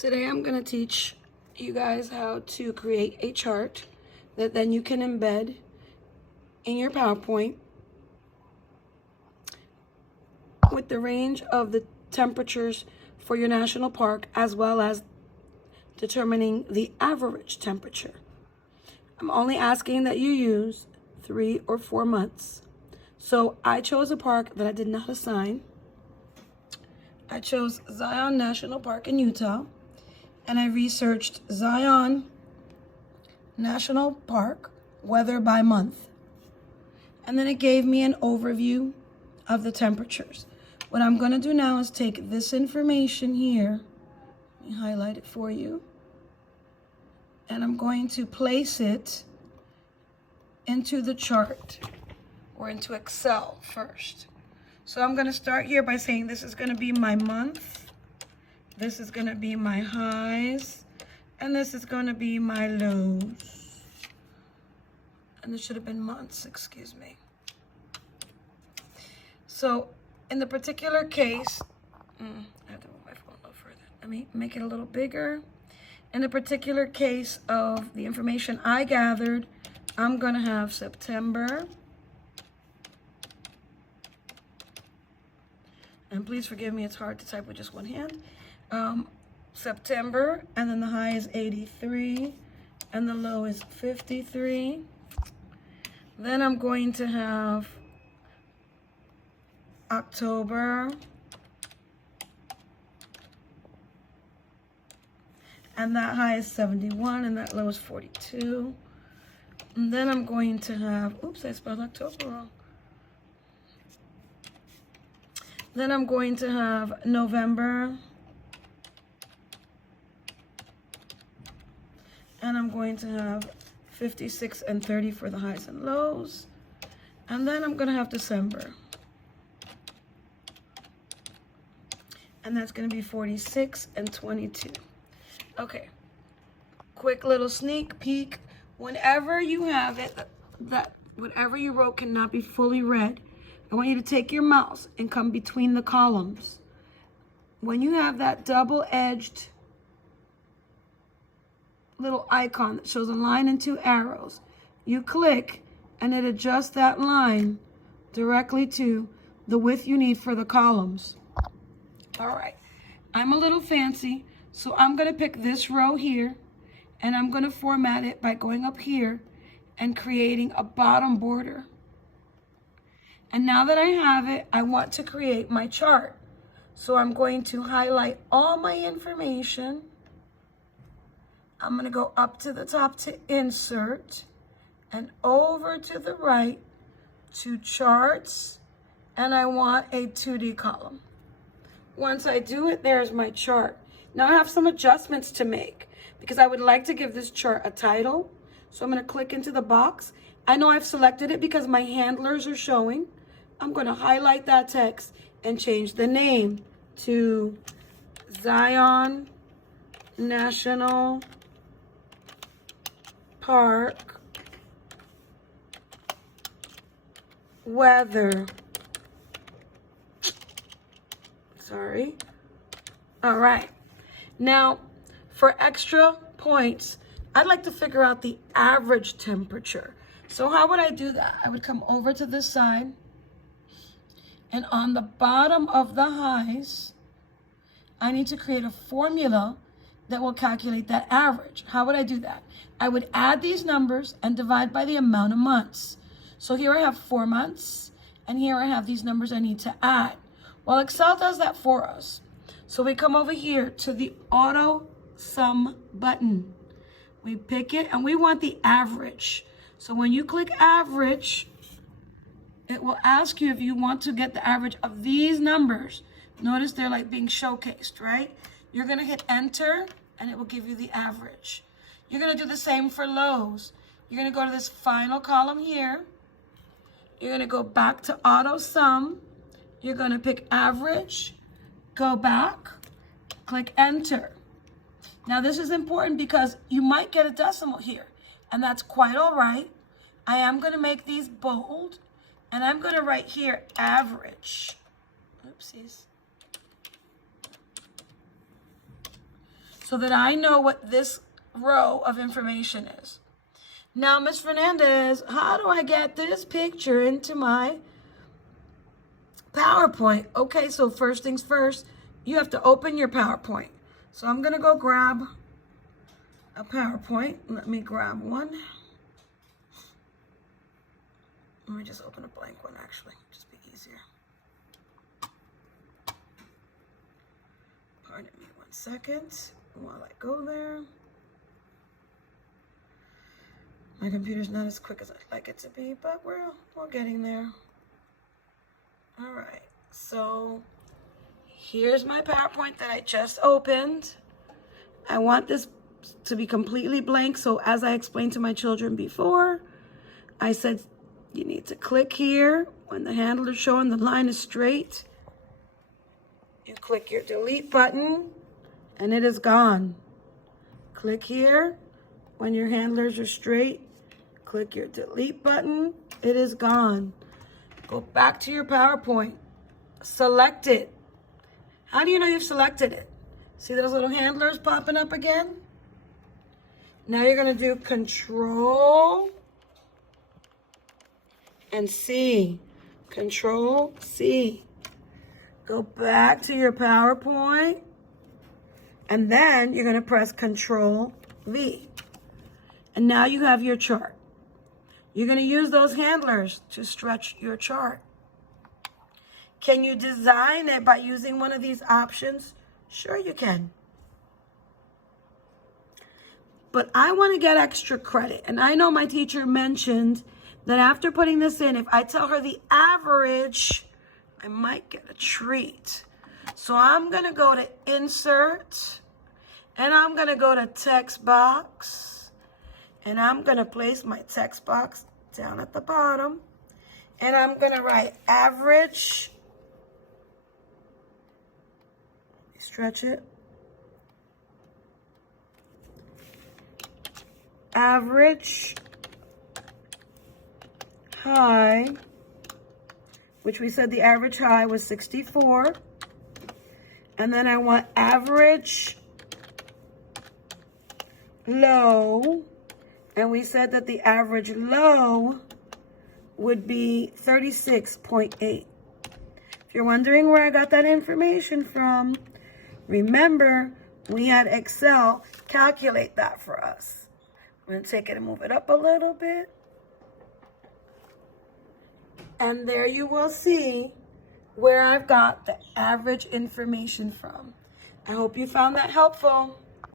Today I'm going to teach you guys how to create a chart that then you can embed in your PowerPoint with the range of the temperatures for your national park, as well as determining the average temperature. I'm only asking that you use 3 or 4 months. So I chose a park that I did not assign. I chose Zion National Park in Utah, and I researched Zion National Park weather by month. And then it gave me an overview of the temperatures. What I'm going to do now is take this information here, let me highlight it for you, and I'm going to place it into the chart or into Excel first. So I'm going to start here by saying this is going to be my month, this is going to be my highs, and this is going to be my lows. And this should have been months, excuse me. So in the particular case, I have to move my phone a little further. Let me make it a little bigger. In the particular case of the information I gathered, I'm going to have September. And please forgive me, it's hard to type with just one hand. September, and then the high is 83, and the low is 53. Then I'm going to have October, and that high is 71, and that low is 42. And then I'm going to have, oops, I spelled October wrong. Then I'm going to have November, and I'm going to have 56 and 30 for the highs and lows. And then I'm going to have December, and that's going to be 46 and 22. Okay, quick little sneak peek. Whenever you have it, that whatever you wrote cannot be fully read, I want you to take your mouse and come between the columns. When you have that double-edged little icon that shows a line and 2 arrows, you click and it adjusts that line directly to the width you need for the columns. All right, I'm a little fancy, so I'm going to pick this row here, and I'm going to format it by going up here and creating a bottom border. And now that I have it, I want to create my chart. So I'm going to highlight all my information. I'm going to go up to the top to insert, and over to the right to charts, and I want a 2D column. Once I do it, there's my chart. Now I have some adjustments to make because I would like to give this chart a title. So I'm going to click into the box. I know I've selected it because my handlers are showing. I'm going to highlight that text and change the name to Zion National Park Weather. Sorry. All right. Now, for extra points, I'd like to figure out the average temperature. So how would I do that? I would come over to this side, and on the bottom of the highs, I need to create a formula that will calculate that average. How would I do that? I would add these numbers and divide by the amount of months. So here I have 4 months, and here I have these numbers I need to add. Well, Excel does that for us. So we come over here to the auto sum button. We pick it, and we want the average. So when you click average, it will ask you if you want to get the average of these numbers. Notice they're like being showcased, right? You're going to hit enter, and it will give you the average. You're going to do the same for lows. You're going to go to this final column here. You're going to go back to auto sum. You're going to pick average, go back, click enter. Now this is important because you might get a decimal here, and that's quite all right. I am going to make these bold, and I'm going to write here average. Oopsies. so that I know what this row of information is. Now, Ms. Fernandez, how do I get this picture into my PowerPoint? Okay, so first things first, you have to open your PowerPoint. So I'm going to go grab a PowerPoint. Let me grab one. Let me just open a blank one, actually. Just be easier. Pardon me 1 second while I go there. My computer's not as quick as I'd like it to be, but we're getting there. All right, so here's my PowerPoint that I just opened. I want this to be completely blank, so as I explained to my children before, I said you need to click here. When the handler's showing the line is straight, you click your delete button, and it is gone. Click here. When your handlers are straight, click your delete button. It is gone. Go back to your PowerPoint. Select it. How do you know you've selected it? See those little handlers popping up again? Now you're going to do Control and C. Control C. Go back to your PowerPoint. And then you're going to press Control V. And now you have your chart. You're going to use those handlers to stretch your chart. Can you design it by using one of these options? Sure you can. But I want to get extra credit. And I know my teacher mentioned that after putting this in, if I tell her the average, I might get a treat. So I'm going to go to Insert, and I'm going to go to Text Box. And I'm going to place my text box down at the bottom. And I'm going to write average. Stretch it. Average high, which we said the average high was 64. And then I want average low. And we said that the average low would be 36.8. If you're wondering where I got that information from, remember, we had Excel calculate that for us. I'm going to take it and move it up a little bit. And there you will see where I've got the average information from. I hope you found that helpful.